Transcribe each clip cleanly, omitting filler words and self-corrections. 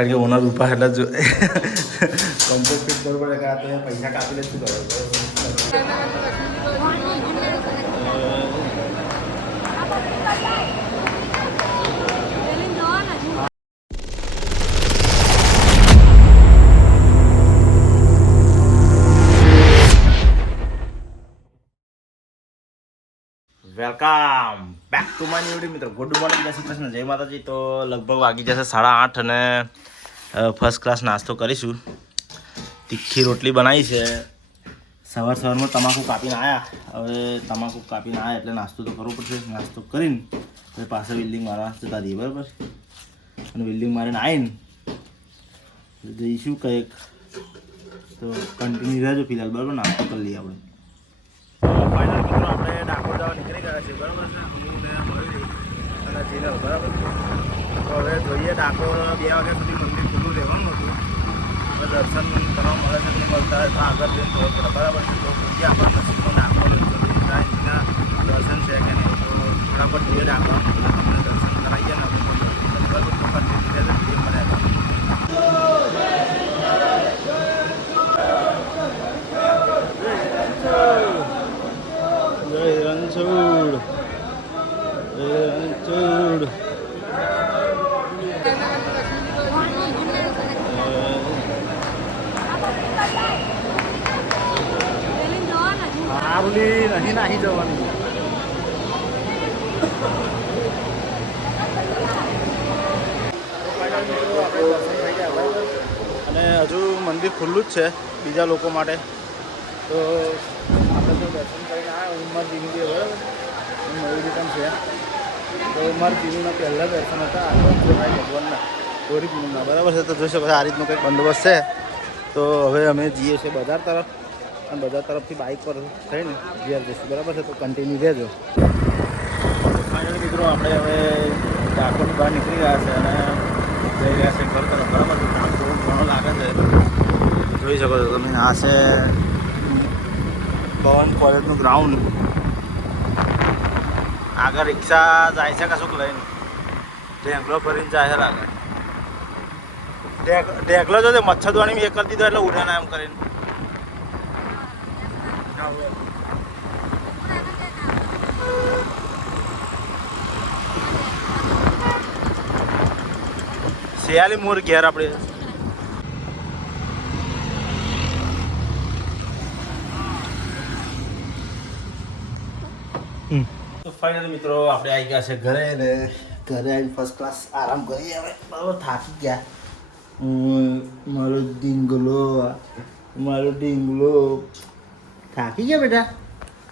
કારણ કે ઓનર ઉપર એટલે જો કોમ્પોઝિટ કરવું પડે કે આ તો પૈસા કાપી લે શું welcome back to my new video. મિત્રો ગુડ મોર્નિંગ, જય શ્રી કૃષ્ણ, જય માતાજી. તો લગભગ વાગી જશે 8:30 અને ફર્સ્ટ ક્લાસ નાસ્તો કરીશું. તીખી રોટલી બનાવી છે. સવારમાં તમાકુ કાપીને આવ્યા. હવે તમાકુ કાપીને આવ્યા એટલે નાસ્તો તો કરવો પડશે. નાસ્તો કરીને પછી પાછા બિલ્ડિંગ મારવા જતા દઈએ, બરાબર. અને બિલ્ડિંગ મારીને આવીને જઈશું કંઈક, તો કન્ટિન્યુ રહેજો ફિલહાલ, બરાબર. નાસ્તો કરી લઈએ આપણે. ફાઇનલ મિત્રો આપણે ડાકોર જવા નીકળી ગયા છે, બરાબર છે. હું ને મયુરી અને જીનલ, બરાબર. તો હવે જોઈએ, ડાકોર 2 વાગ્યા સુધી મંદિર ખુલ્લું રહેવાનું હતું. હવે દર્શન કરવા મળે છે નહીં મળતા હોય તો આગળ જઈને ખબર પડે, બરાબર છે. તો પૂછીએ આપણા નસીબમાં ડાકોર દર્શન છે કે નહીં. તો બરાબર જોઈએ ડાકોર, તમને દર્શન કરાવીએ ને બરાબર. તો કંટિન્યુ મળ્યા રણછોડ રણછોડ આરુલી નહીં નાહી જવાની. અને હજુ મંદિર ખુલ્લું જ છે બીજા લોકો માટે. તો આપણે તો દર્શન કરીને આવ્યા. ઉમરજીની બી, બરાબર. મયુરી પણ છે. તો ઉમરજીના પહેલાં દર્શન હતા. આગળ ભાઈ ભગવાનના ગોરી પૂનમના, બરાબર છે. તો જોઈ શકો આ રીતનો કંઈક બંદોબસ્ત છે. તો હવે અમે જઈએ છીએ બજાર તરફ, અને બજાર તરફથી બાઇક પર થઈને ઘેર જઈશું, બરાબર છે. તો કન્ટિન્યુ રહેજો. ફાઇનલી મિત્રો આપણે હવે ડાકોરની બહાર નીકળી ગયા છે અને જઈ રહ્યા છે ઘર તરફ, બરાબર. તો કામ થોડું ઘણો લાગે છે, જોઈ શકો છો તમે. આ છે પવન કોલેજનું ગ્રાઉન્ડ. આગળ રિક્ષા જાય છે કશુંક લઈને, ઢેકલો ભરીને જાય છે આગળ. ઢેકલો જો મચ્છરદાણી મેં કરી દીધો એટલે ઉડે ના એમ કરીને. શિયાળી મોર ઘેર આપણે. તો ફાઇનલી મિત્રો આપણે આવી ગયા છે ઘરે, ને ઘરે આવીને ફર્સ્ટ ક્લાસ આરામ કરીએ હવે. બરાબર, થાકી ગયા. મારો ડીંગલો થાકી ગયા બેટા.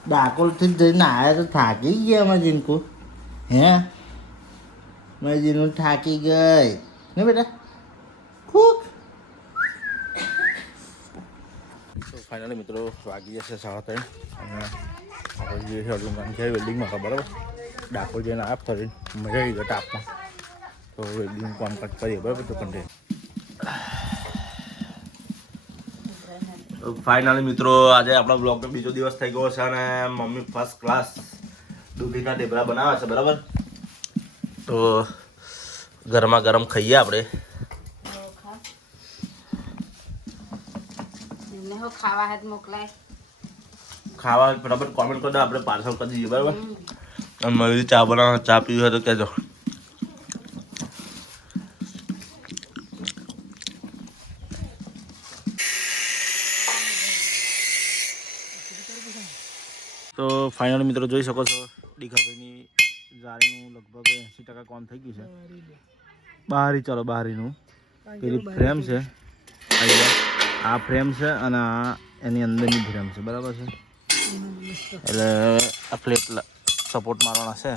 ડાકોરથી જઈને આવ્યા તો થાકી ગયા અમારા જીનકો. હે મારી જીનો થાકી ગઈ ને બેટા. ખૂબ તો ફાઇનલી મિત્રો વાગી જશે 3:30 અને આપણે જે છે અડું છે વેલ્ડિંગમાં હતા, બરાબર. ડાકોર જઈને આપ ફરીને મજા આવી ગયા તાપમાં. તો વેલ્ડિંગ કામ કટ કરીએ, બરાબર. તો કંટે ફાઇનલી મિત્રો આજે આપણા બ્લોગનો બીજો દિવસ થઈ ગયો છે અને મમ્મી ફર્સ્ટ ક્લાસ દૂધીના ઢેબરા બનાવે છે, બરાબર. તો ગરમા ગરમ ખાઈએ આપણે. ખાવા બરાબર કોમેન્ટ કરી દો, આપણે પાર્સલ કરી દઈએ, બરાબર. અને મયુરી ચા બનાવવા, ચા પીવી હોય તો કહેજો. તો ફાઇનલ મિત્રો જોઈ શકો છો ડીઘાભાઈની જારીનું લગભગ 80% કામ થઈ ગયું છે. બહારી, ચાલો બહારીનું પેલી ફ્રેમ છે, આ ફ્રેમ છે અને આ એની અંદરની ફ્રેમ છે, બરાબર છે. એટલે આ પ્લેટ સપોર્ટ મારવાના છે.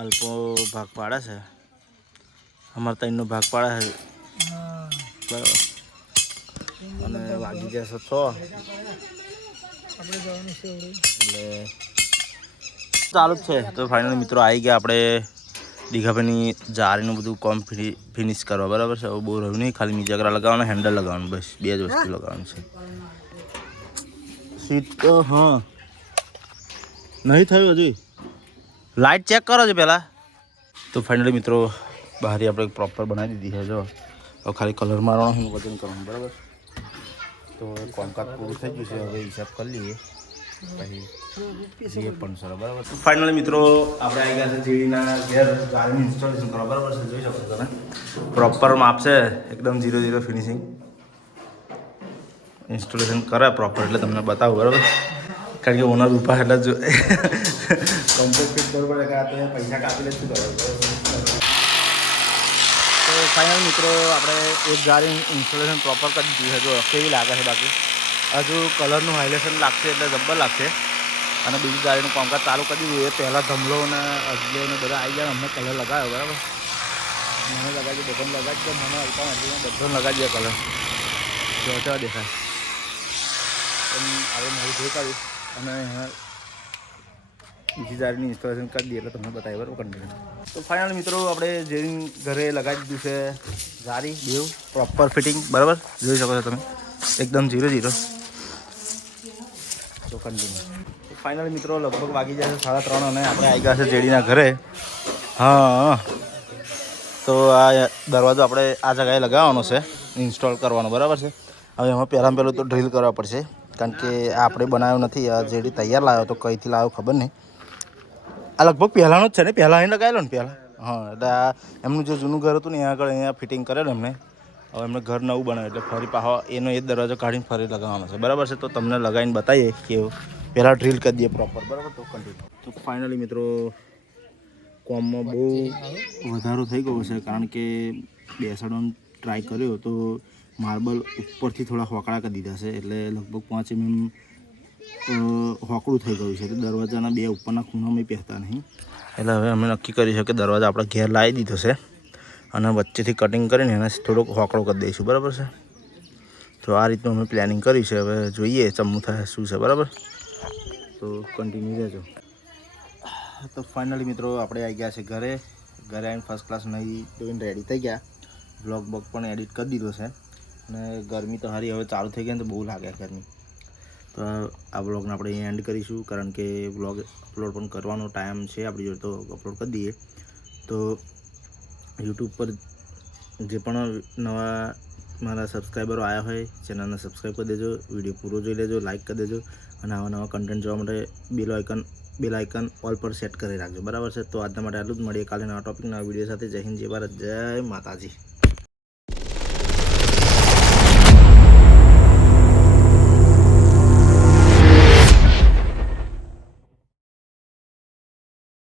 અલ્પો ભાગ પાડે છે, અમારે 3નો ભાગ પાડે છે, બરાબર. અને વાગી જશે 6 એટલે ચાલુ જ છે. તો ફાઇનલ મિત્રો આવી ગયા આપણે ડીઘાભાઈની જારીનું બધું કામ ફિનિશ કરવા, બરાબર છે. હવે બહુ રહ્યું નહીં, ખાલી મીજાગરા લગાવવાના, હેન્ડલ લગાવવાનું, બસ 2 જ વસ્તુ લગાવવાનું છે. સીટ તો હા નહીં થયું હજી. લાઇટ ચેક કરો છો પહેલાં. તો ફાઇનલી મિત્રો બહારી આપણે પ્રોપર બનાવી દીધી છે. જો હવે ખાલી કલર મારવાનો છે, વજન કરવાનું, બરાબર. તો કામકાજ પૂરું થઈ ગયું છે, હવે હિસાબ કરી લઈએ પછી જઈએ પણ સર, બરાબર. ફાઇનલી મિત્રો આપણે આવી ગયા છે જેડીના ઘેર ગાડીનું ઇન્સ્ટોલેશન કરવા, બરાબર છે. જોઈ શકો તમે પ્રોપર માપ છે, એકદમ 0-0 ફિનિશિંગ ઇન્સ્ટોલેશન કરે પ્રોપર, એટલે તમને બતાવું, બરાબર. કારણ કે ઓનર ઉભા એટલે જો કમ્પ્લીટ ફિટ કરવું પડે કે આ તો પૈસા કાપીને શું કરવું. તો ફાઇનલ મિત્રો આપણે એક ગાડી ઇન્સ્ટોલેશન પ્રોપર કરી દીધું છે. જો કેવી લાગે છે, બાકી હજુ કલરનું હાઇલાઇશન લાગશે એટલે જબ્બર લાગશે. અને બીજી ગાડીનું કામકાજ ચાલુ કરી દીધું. એ પહેલાં ધમલો અને અજલો ને બધા આવી ગયા, અમને કલર લગાવ્યો, બરાબર. મને લગાવી દે, બધાને લગાવી દે, મને હલકા બધાને લગાવી દે કલર, જો કેવા દેખાય. પણ આપણે મારું જોઈ કાઢ્યું અને બીજી ગાડીની ઇન્સ્ટોલેશન કરી દઈએ એટલે તમને બતાવીએ, બરાબર, કન્ટિન્યુ. તો ફાઇનલ મિત્રો આપણે જે ઘરે લગાવી દીધું છે ગાડી બેવ પ્રોપર ફિટિંગ, બરાબર. જોઈ શકો છો તમે એકદમ 0-0. તો કન્ટિન્યુ. તો ફાઇનલ મિત્રો લગભગ વાગી જશે 3:30 અને આપણે આવી ગયા છે જેડીના ઘરે. હા, તો આ દરવાજો આપણે આ જગ્યાએ લગાવવાનો છે, ઇન્સ્ટોલ કરવાનો, બરાબર છે. હવે એમાં પહેલાં તો ડ્રીલ કરવા પડશે, કારણ કે આપણે બનાવ્યો નથી. આ જેડી તૈયાર લાવ્યો તો કઈથી લાવ્યો ખબર નહીં. આ લગભગ પહેલાંનો જ છે ને, પહેલાં અહીં લગાવેલો ને પહેલાં. હા, એટલે આ એમનું જે જૂનું ઘર હતું ને ત્યાં આગળ અહીંયા ફિટિંગ કરેલું એમને. હવે એમને ઘર નવું બનાવ્યું એટલે ફરી પાછો એનો એ દરવાજો કાઢીને ફરી લગાવવાનો છે, બરાબર છે. તો તમને લગાવીને બતાવીએ કે પહેલાં ડ્રીલ કરી દઈએ પ્રોપર, બરાબર. તો કન્ટિન્યુ. તો ફાઇનલી મિત્રો કોમમાં બહુ વધારો થઈ ગયો છે, કારણ કે બેસાડવાનો ટ્રાય કર્યો તો માર્બલ ઉપરથી થોડા હોકળા કરી દીધા છે, એટલે લગભગ 5 mm હોકળું થઈ ગયું છે. તો દરવાજાના બે ઉપરના ખૂણામાં પહેરતા નહીં, એટલે હવે અમે નક્કી કરી છે કે દરવાજા આપણે ઘેર લાવી દીધો છે અને વચ્ચેથી કટિંગ કરીને એને થોડોક હોકળો કરી દઈશું, બરાબર છે. તો આ રીતનું અમે પ્લાનિંગ કર્યું છે. હવે જોઈએ ચમવું થાય શું છે, બરાબર. તો કન્ટિન્યુ રહેજો. તો ફાઇનલી મિત્રો આપણે આવી ગયા છે ઘરે આવીને ફર્સ્ટ ક્લાસ નહીં ધોઈને રેડી થઈ ગયા. વ્લોગ પણ એડિટ કરી દીધો છે અને ગરમી તો હારી હવે ચાલુ થઈ ગઈ ને, તો બહુ લાગે ગરમી. તો આ વ્લોગને આપણે અહીંયા એન્ડ કરીશું, કારણ કે વ્લોગ અપલોડ પણ કરવાનો ટાઈમ છે આપણી જોડે, તો અપલોડ કરી દઈએ. તો યુટ્યુબ પર જે પણ નવા મારા સબસ્ક્રાઈબરો આવ્યા હોય ચેનલને સબસ્ક્રાઈબ કરી દેજો, વિડીયો પૂરો જોઈ લેજો, લાઇક કરી દેજો અને આવા નવા કન્ટેન્ટ જોવા માટે બેલ આઇકન ઓલ પર સેટ કરી રાખજો, બરાબર છે. તો આજના માટે આટલું જ. મળીએ કાલે નવા ટોપિક નવા વિડીયો સાથે. જય હિન્દ, જય ભારત, જય માતાજી.